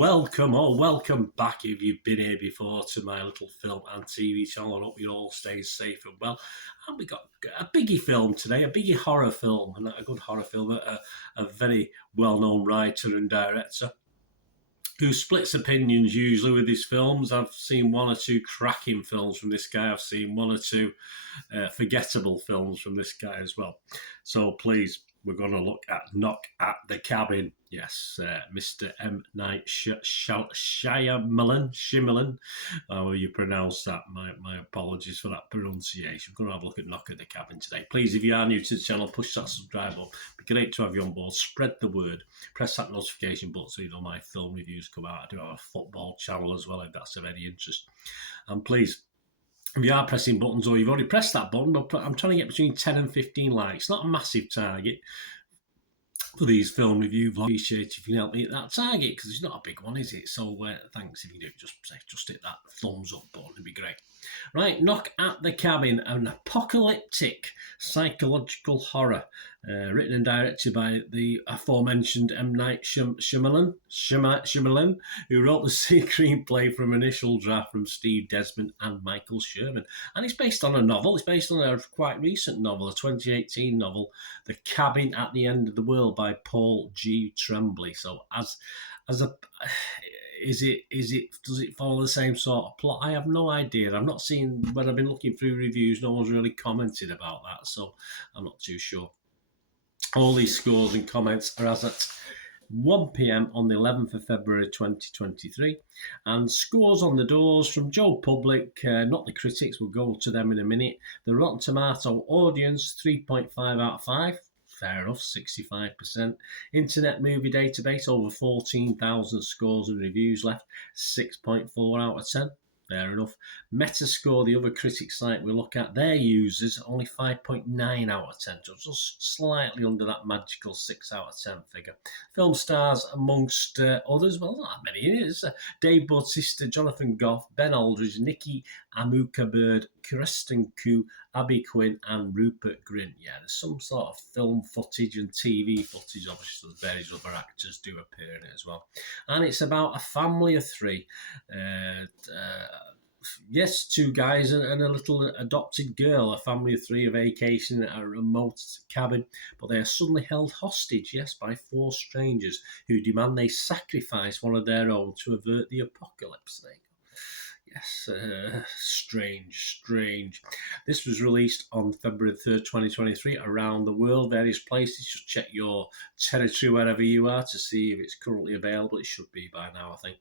welcome back if you've been here before to my little film and TV channel. I hope you're all staying safe and well. And we got a biggie film today, a biggie horror film, and not a good horror film, a very well-known writer and director who splits opinions usually with his films. I've seen one or two cracking films from this guy. I've seen one or two forgettable films from this guy as well. So please, we're going to look at Knock at the Cabin. Yes, Mr. M. Night Shyamalan, however you pronounce that. My apologies for that pronunciation. We're going to have a look at Knock at the Cabin today. Please, if you are new to the channel, push that subscribe button. It'd be great to have you on board. Spread the word. Press that notification button so you know my film reviews come out. I do have a football channel as well, if that's of any interest. And please, if you are pressing buttons or you've already pressed that button, I'm trying to get between 10 and 15 likes. Not a massive target for these film review vlogs. Appreciate if you can help me hit that target, because it's not a big one, is it? So thanks if you do. Just hit that thumbs up button. It'd be great. Right, Knock at the Cabin, an apocalyptic psychological horror, written and directed by the aforementioned M. Night Shyamalan, who wrote the screenplay from initial draft from Steve Desmond and Michael Sherman. And it's based on a novel. It's based on a quite recent novel, a 2018 novel, The Cabin at the End of the World by Paul G. Tremblay. So does it follow the same sort of plot? I have no idea. I've not seen, when I've been looking through reviews, no one's really commented about that, so I'm not too sure. All these scores and comments are as at 1 p.m. on the 11th of February 2023, and scores on the doors from Joe Public, not the critics, we'll go to them in a minute. The Rotten Tomato audience, 3.5 out of 5. Fair enough, 65%. Internet Movie Database, over 14,000 scores and reviews left, 6.4 out of 10. Fair enough. Metascore, the other critic site we look at, their users, only 5.9 out of 10, so just slightly under that magical 6 out of 10 figure. Film stars amongst others, well, not that many. It is Dave Bautista, Jonathan Goff, Ben Aldridge, Nikki Amuka-Bird, Kirsten Koo, Abby Quinn, and Rupert Grint. Yeah, there's some sort of film footage and TV footage. Obviously, various other actors do appear in it as well. And it's about a family of three. Yes, two guys and a little adopted girl. A family of three are vacationing at a remote cabin, but they are suddenly held hostage, yes, by four strangers who demand they sacrifice one of their own to avert the apocalypse. There you go. Yes, strange. This was released on February 3rd, 2023, around the world, various places. Just check your territory wherever you are to see if it's currently available. It should be by now, I think.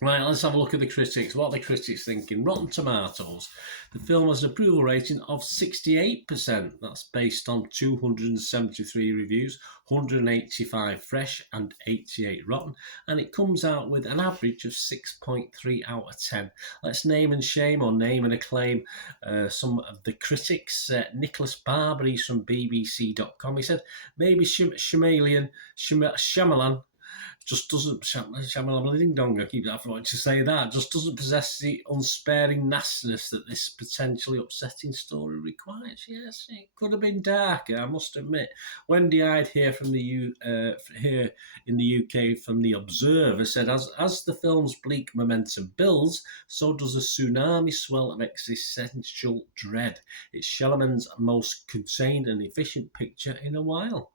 Right, let's have a look at the critics. What are the critics thinking? Rotten Tomatoes. The film has an approval rating of 68%. That's based on 273 reviews, 185 fresh and 88 rotten. And it comes out with an average of 6.3 out of 10. Let's name and shame, or name and acclaim, some of the critics. Nicholas Barber, he's from BBC.com. He said, maybe Shyamalan just doesn't, Shyamalan ding dong, I keep forgetting to say that, just doesn't possess the unsparing nastiness that this potentially upsetting story requires. Yes, it could have been darker, I must admit. Wendy Hyde here from here in the UK from The Observer said, as the film's bleak momentum builds, so does a tsunami swell of existential dread. It's Shyamalan's most contained and efficient picture in a while.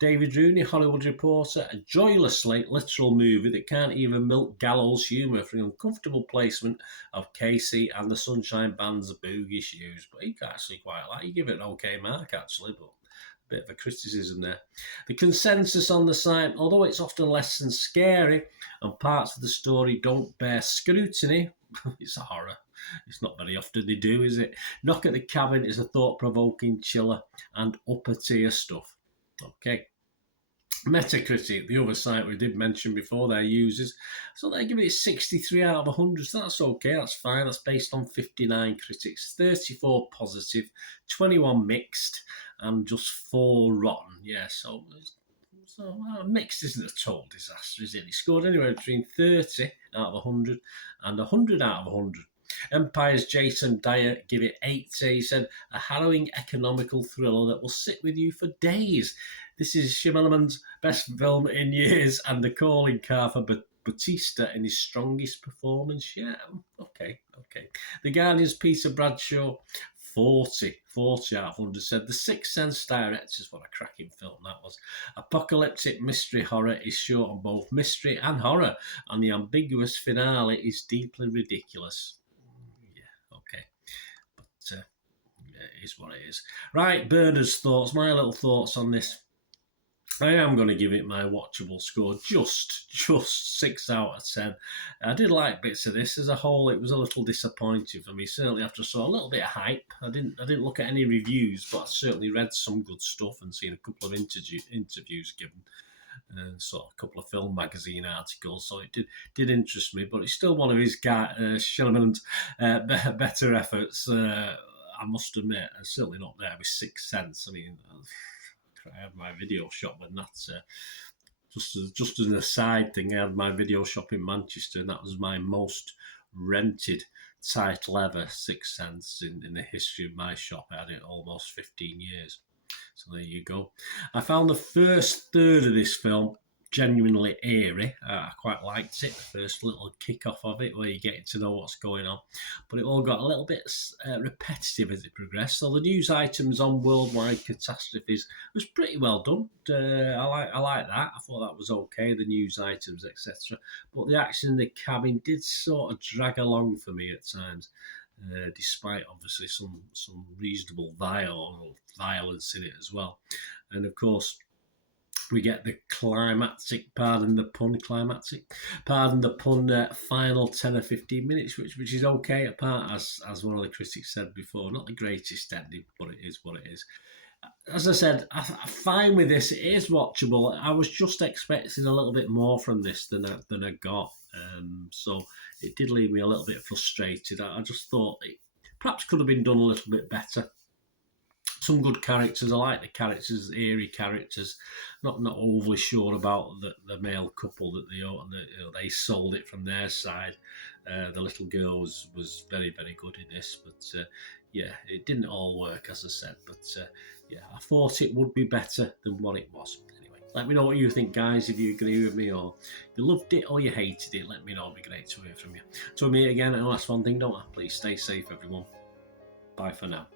David Rooney, Hollywood Reporter, a joylessly literal movie that can't even milk gallows humour for the uncomfortable placement of Casey and the Sunshine Band's boogie shoes. But he actually quite like, you give it an okay mark actually, but a bit of a criticism there. The consensus on the site, although it's often less than scary and parts of the story don't bear scrutiny, it's a horror. It's not very often they do, is it? Knock at the Cabin is a thought-provoking chiller and upper-tier stuff. Okay. Metacritic, the other site we did mention before, their users, so they give it 63 out of 100, so that's okay, that's fine. That's based on 59 critics, 34 positive, 21 mixed, and just 4 rotten. Yeah, so mixed isn't a total disaster, is it? It scored anywhere between 30 out of 100 and 100 out of 100. Empire's Jason Dyer give it 80. He said, a harrowing economical thriller that will sit with you for days. This is Shyamalan's best film in years and the calling card for Batista in his strongest performance yet. Okay. The Guardian's Peter Bradshaw, 40 out of 100, said The Sixth Sense directors, what a cracking film that was. Apocalyptic mystery horror is short on both mystery and horror, and the ambiguous finale is deeply ridiculous. Yeah, okay. But it is what it is. Right, Bernard's thoughts, my little thoughts on this. I am going to give it my watchable score, just 6 out of 10. I did like bits of this. As a whole, it was a little disappointing for me. Certainly after I saw a little bit of hype. I didn't look at any reviews, but I certainly read some good stuff and seen a couple of interviews given. And saw a couple of film magazine articles, so it did interest me. But it's still one of his Shyamalan's better efforts, I must admit. And certainly not there with Sixth Sense. I mean, I had my video shop, and that's just as an aside thing. I had my video shop in Manchester, and that was my most rented title ever, Sixth Sense, in the history of my shop. I had it almost 15 years. So there you go. I found the first third of this film genuinely eerie. I quite liked it, the first little kick-off of it, where you're getting to know what's going on. But it all got a little bit repetitive as it progressed. So the news items on worldwide catastrophes was pretty well done. I like that. I thought that was okay, the news items, etc. But the action in the cabin did sort of drag along for me at times. Despite obviously some reasonable violence in it as well. And of course, we get the climactic, pardon the pun, final 10 or 15 minutes, which is okay, apart, as one of the critics said before, not the greatest ending, but it is what it is. As I said, I'm fine with this. It is watchable. I was just expecting a little bit more from this than I got. So it did leave me a little bit frustrated. I just thought it perhaps could have been done a little bit better. Some good characters. I like the characters, eerie characters. Not overly sure about the male couple that they sold it from their side. The little girl was very, very good in this, but yeah, it didn't all work, as I said. But yeah, I thought it would be better than what it was. Anyway, let me know what you think, guys. If you agree with me, or you loved it or you hated it, let me know. It'd be great to hear from you. Till we meet again, and last one thing, don't I? Please stay safe, everyone. Bye for now.